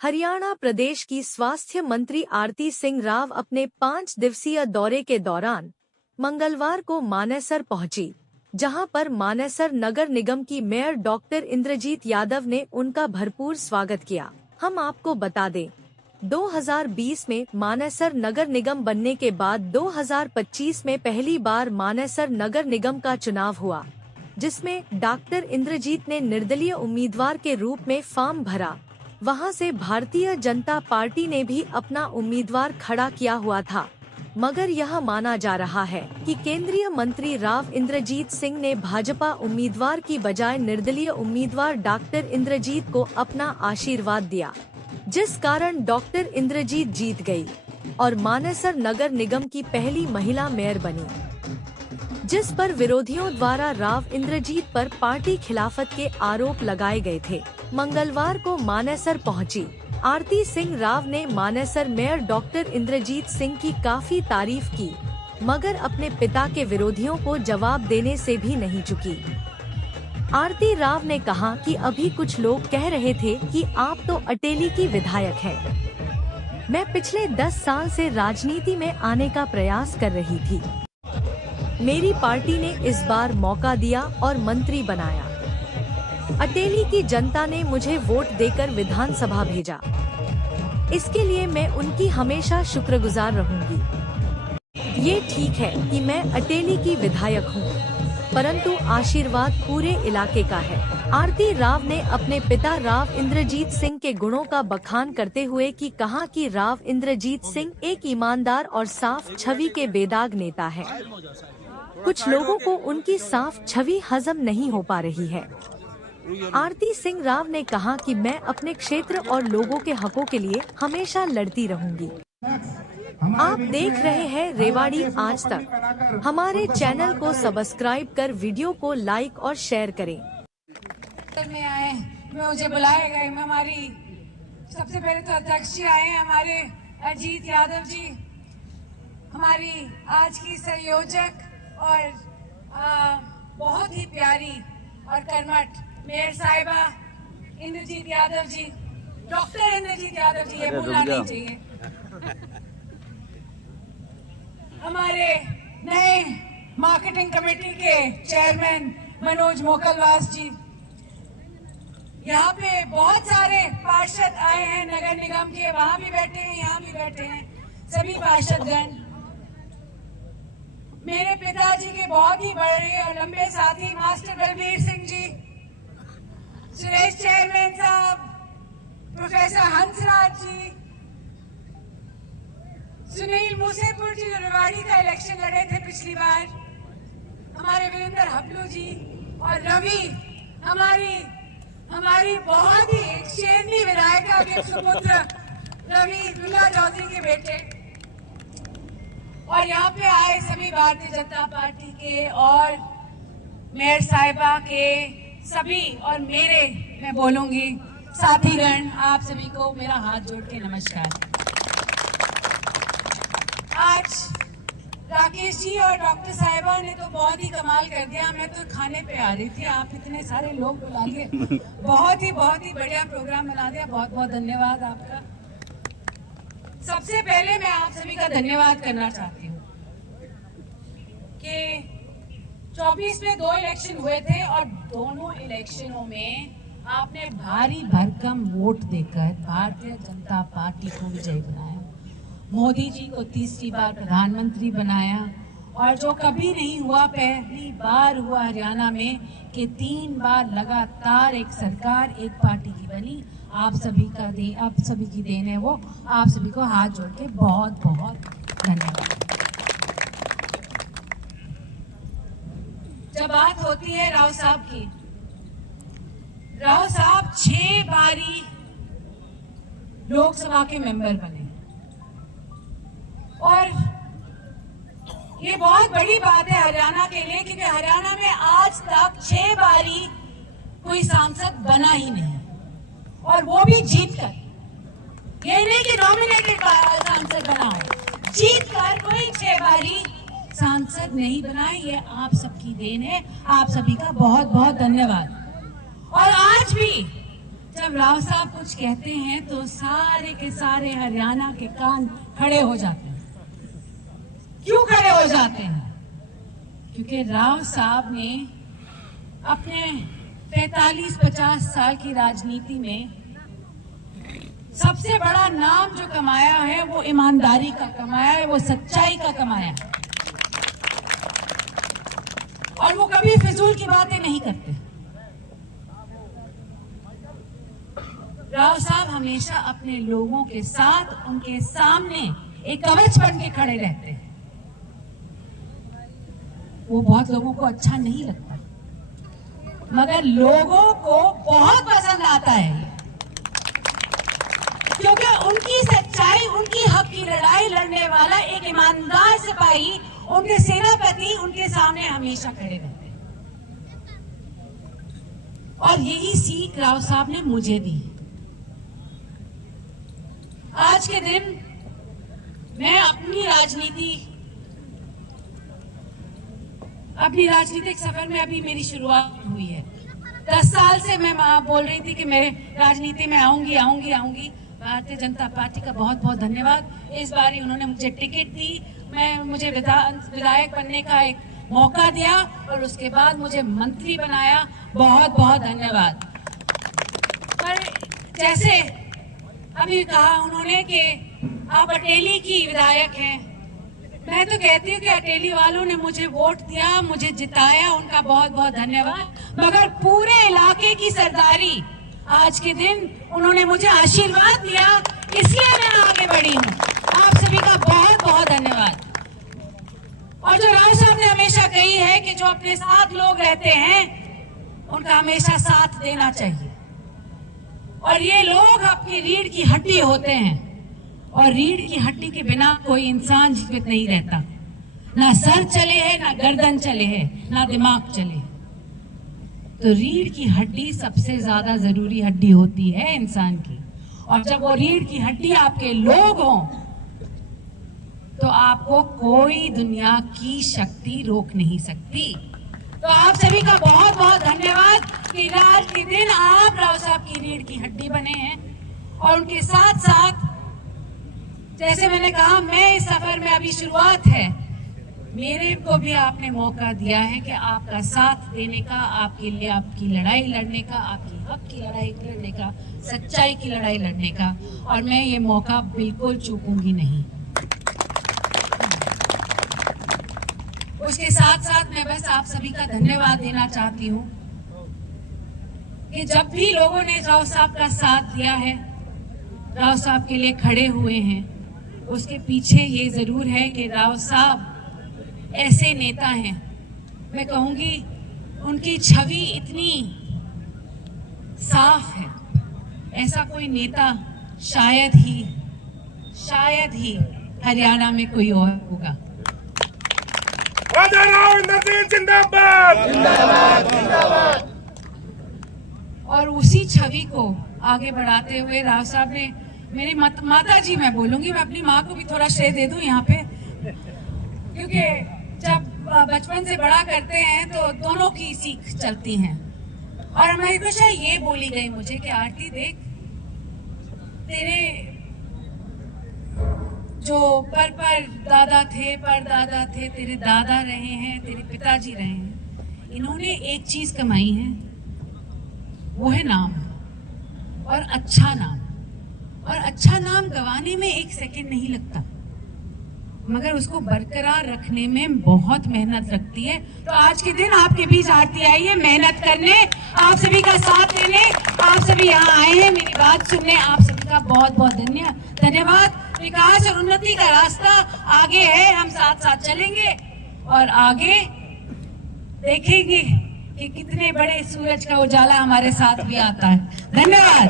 हरियाणा प्रदेश की स्वास्थ्य मंत्री आरती सिंह राव अपने 5 दिवसीय दौरे के दौरान मंगलवार को मानेसर पहुंची, जहां पर मानेसर नगर निगम की मेयर डॉक्टर इंद्रजीत यादव ने उनका भरपूर स्वागत किया। हम आपको बता दें, 2020 में मानेसर नगर निगम बनने के बाद 2025 में पहली बार मानेसर नगर निगम का चुनाव हुआ, जिसमें डॉक्टर इंद्रजीत ने निर्दलीय उम्मीदवार के रूप में फॉर्म भरा। वहां से भारतीय जनता पार्टी ने भी अपना उम्मीदवार खड़ा किया हुआ था, मगर यह माना जा रहा है कि केंद्रीय मंत्री राव इंद्रजीत सिंह ने भाजपा उम्मीदवार की बजाय निर्दलीय उम्मीदवार डॉक्टर इंद्रजीत को अपना आशीर्वाद दिया, जिस कारण डॉक्टर इंद्रजीत जीत गई और मानेसर नगर निगम की पहली महिला मेयर बनी, जिस पर विरोधियों द्वारा राव इंद्रजीत पर पार्टी खिलाफत के आरोप लगाए गए थे। मंगलवार को मानेसर पहुंची आरती सिंह राव ने मानेसर मेयर डॉक्टर इंद्रजीत सिंह की काफी तारीफ की, मगर अपने पिता के विरोधियों को जवाब देने से भी नहीं चुकी। आरती राव ने कहा कि अभी कुछ लोग कह रहे थे कि आप तो अटेली की विधायक हैं। मैं पिछले 10 साल से राजनीति में आने का प्रयास कर रही थी। मेरी पार्टी ने इस बार मौका दिया और मंत्री बनाया। अटेली की जनता ने मुझे वोट देकर विधानसभा भेजा, इसके लिए मैं उनकी हमेशा शुक्रगुजार रहूंगी। ये ठीक है कि मैं अटेली की विधायक हूँ, परंतु आशीर्वाद पूरे इलाके का है। आरती राव ने अपने पिता राव इंद्रजीत सिंह के गुणों का बखान करते हुए कहा कि राव इंद्रजीत सिंह एक ईमानदार और साफ छवि के बेदाग नेता है। कुछ लोगों को उनकी साफ छवि हजम नहीं हो पा रही है। आरती सिंह राव ने कहा कि मैं अपने क्षेत्र और लोगों के हकों के लिए हमेशा लड़ती रहूंगी। आप देख रहे हैं रेवाड़ी आज तक। हमारे चैनल को सब्सक्राइब कर वीडियो को लाइक और शेयर करें। मुझे बुलाया गया। हमारी सबसे पहले तो अध्यक्ष जी आए हैं, हमारे अजीत यादव जी, हमारी आज की संयोजक और बहुत ही प्यारी और कर्मठ मेयर साहिबा इंद्रजीत यादव जी, डॉक्टर इंद्रजीत यादव जी, ये भूलना नहीं चाहिए। हमारे नए मार्केटिंग कमेटी के चेयरमैन मनोज मोकलवास जी, यहाँ पे बहुत सारे पार्षद आए हैं नगर निगम के, वहाँ भी बैठे हैं, यहाँ भी बैठे हैं, सभी पार्षदगण। मेरे पिताजी के बहुत ही बड़े और लंबे साथी मास्टर बलबीर सिंह जी, सुरेश चेयरमैन साहब, प्रोफेसर हंसराज जी, सुनील मूसेपुर जी जो रेवाड़ी का इलेक्शन लड़े थे पिछली बार, हमारे वीरेंद्र हबलू जी और रवि, हमारी बहुत ही शेरनी विधायिका के सुपुत्र रवि दुल्ला चौधरी के बेटे, और यहाँ पे आए सभी भारतीय जनता पार्टी के और मेयर साहिबा के सभी और मेरे, मैं बोलूंगी साथीगण, आप सभी को मेरा हाथ जोड़ के नमस्कार। आज राकेश जी और डॉक्टर साहिबा ने तो बहुत ही कमाल कर दिया। मैं तो खाने पे आ रही थी, आप इतने सारे लोग बुला के बहुत ही बढ़िया प्रोग्राम बना दिया। बहुत बहुत धन्यवाद आपका। सबसे पहले मैं आप सभी का धन्यवाद करना चाहती हूँ कि 24 में 2 इलेक्शन हुए थे और दोनों इलेक्शनों में आपने भारी भरकम वोट देकर भारतीय जनता पार्टी को विजयी बनाया, मोदी जी को तीसरी बार प्रधानमंत्री बनाया, और जो कभी नहीं हुआ, पहली बार हुआ हरियाणा में कि 3 बार लगातार एक सरकार एक पार्टी की बनी। आप सभी की देन है वो। आप सभी को हाथ जोड़ के बहुत बहुत धन्यवाद। जब बात होती है राव साहब की, राव साहब 6 बारी लोकसभा के मेंबर बने, और ये बहुत बड़ी बात है हरियाणा के लिए, क्योंकि हरियाणा में आज तक 6 बारी कोई सांसद बना ही नहीं, और वो भी जीतकर। ये नहीं कि नॉमिनेटेड सांसद बना हो, जीतकर कोई 6 बारी सांसद नहीं बनाए। ये आप सबकी देन है। आप सभी का बहुत बहुत धन्यवाद। और आज भी जब राव साहब कुछ कहते हैं तो सारे के सारे हरियाणा के कान खड़े हो जाते हैं। क्यों खड़े हो जाते हैं? क्योंकि राव साहब ने अपने 45-50 साल की राजनीति में सबसे बड़ा नाम जो कमाया है वो ईमानदारी का कमाया है, वो सच्चाई का कमाया है, और वो कभी फिजूल की बातें नहीं करते। राव साहब हमेशा अपने लोगों के साथ, उनके सामने एक कवच बन के खड़े रहते हैं। वो बहुत लोगों को अच्छा नहीं लगता, मगर लोगों को बहुत पसंद आता है, क्योंकि उनकी सच्चाई, उनकी हक की लड़ाई लड़ने वाला एक ईमानदार सिपाही, उनके सेनापति उनके सामने हमेशा खड़े रहते हैं। और यही सीख राव साहब ने मुझे दी। आज के दिन मैं अपनी राजनीतिक सफर में अभी मेरी शुरुआत हुई है। 10 साल से मैं बोल रही थी कि मैं राजनीति में आऊंगी। भारतीय जनता पार्टी का बहुत बहुत धन्यवाद। इस बार ही उन्होंने मुझे टिकट दी, मुझे विधायक बनने का एक मौका दिया और उसके बाद मुझे मंत्री बनाया। बहुत बहुत धन्यवाद। पर जैसे अभी कहा उन्होंने कि आप अटेली की विधायक हैं, मैं तो कहती हूँ कि अटेली वालों ने मुझे वोट दिया, मुझे जिताया, उनका बहुत बहुत धन्यवाद। मगर पूरे इलाके की सरदारी आज के दिन उन्होंने मुझे आशीर्वाद दिया, इसलिए मैं आगे बढ़ी हूँ। आप सभी का बहुत बहुत धन्यवाद। और जो राव साहब ने हमेशा कही है कि जो अपने साथ लोग रहते हैं उनका हमेशा साथ देना चाहिए, और ये लोग अपनी रीढ़ की हड्डी होते हैं, और रीढ़ की हड्डी के बिना कोई इंसान जीवित नहीं रहता। ना सर चले है, ना गर्दन चले है, ना दिमाग चले। तो रीढ़ की हड्डी सबसे ज्यादा जरूरी हड्डी होती है इंसान की, और जब वो रीढ़ की हड्डी आपके लोग हों तो आपको कोई दुनिया की शक्ति रोक नहीं सकती। तो आप सभी का बहुत बहुत धन्यवाद कि आज के दिन आप राव साहब की रीढ़ की हड्डी बने हैं, और उनके साथ साथ जैसे मैंने कहा, मैं इस सफर में अभी शुरुआत है, मेरे को भी आपने मौका दिया है कि आपका साथ देने का, आपके लिए आपकी लड़ाई लड़ने का, आपकी हक की लड़ाई लड़ने का, सच्चाई की लड़ाई लड़ने का, और मैं ये मौका बिल्कुल चूकूंगी नहीं। उसके साथ साथ मैं बस आप सभी का धन्यवाद देना चाहती हूँ कि जब भी लोगों ने राव साहब का साथ दिया है, राव साहब के लिए खड़े हुए हैं, उसके पीछे ये जरूर है कि राव साहब ऐसे नेता हैं, मैं कहूंगी उनकी छवि इतनी साफ है, ऐसा कोई नेता शायद ही हरियाणा में कोई और होगा। राजा राव इंदर सिंह जिंदाबाद। और उसी छवि को आगे बढ़ाते हुए राव साहब ने, मेरी माता जी मैं बोलूंगी, मैं अपनी माँ को भी थोड़ा श्रेय दे दूं यहाँ पे, क्योंकि जब बचपन से बड़ा करते हैं तो दोनों की सीख चलती हैं। और हमेशा ये बोली गई मुझे कि आरती देख, तेरे जो परदादा थे, तेरे दादा रहे हैं, तेरे पिताजी रहे हैं, इन्होंने एक चीज कमाई है, वो है नाम, और अच्छा नाम। और अच्छा नाम गंवाने में 1 सेकंड नहीं लगता, मगर उसको बरकरार रखने में बहुत मेहनत लगती है। तो आज के दिन आपके बीच आरती आई है मेहनत करने, आप सभी का साथ देने, आप सभी यहाँ आए हैं मेरी बात सुनने, आप सभी का बहुत बहुत धन्यवाद। विकास और उन्नति का रास्ता आगे है, हम साथ साथ चलेंगे और आगे देखेंगे कि कितने बड़े सूरज का उजाला हमारे साथ भी आता है। धन्यवाद।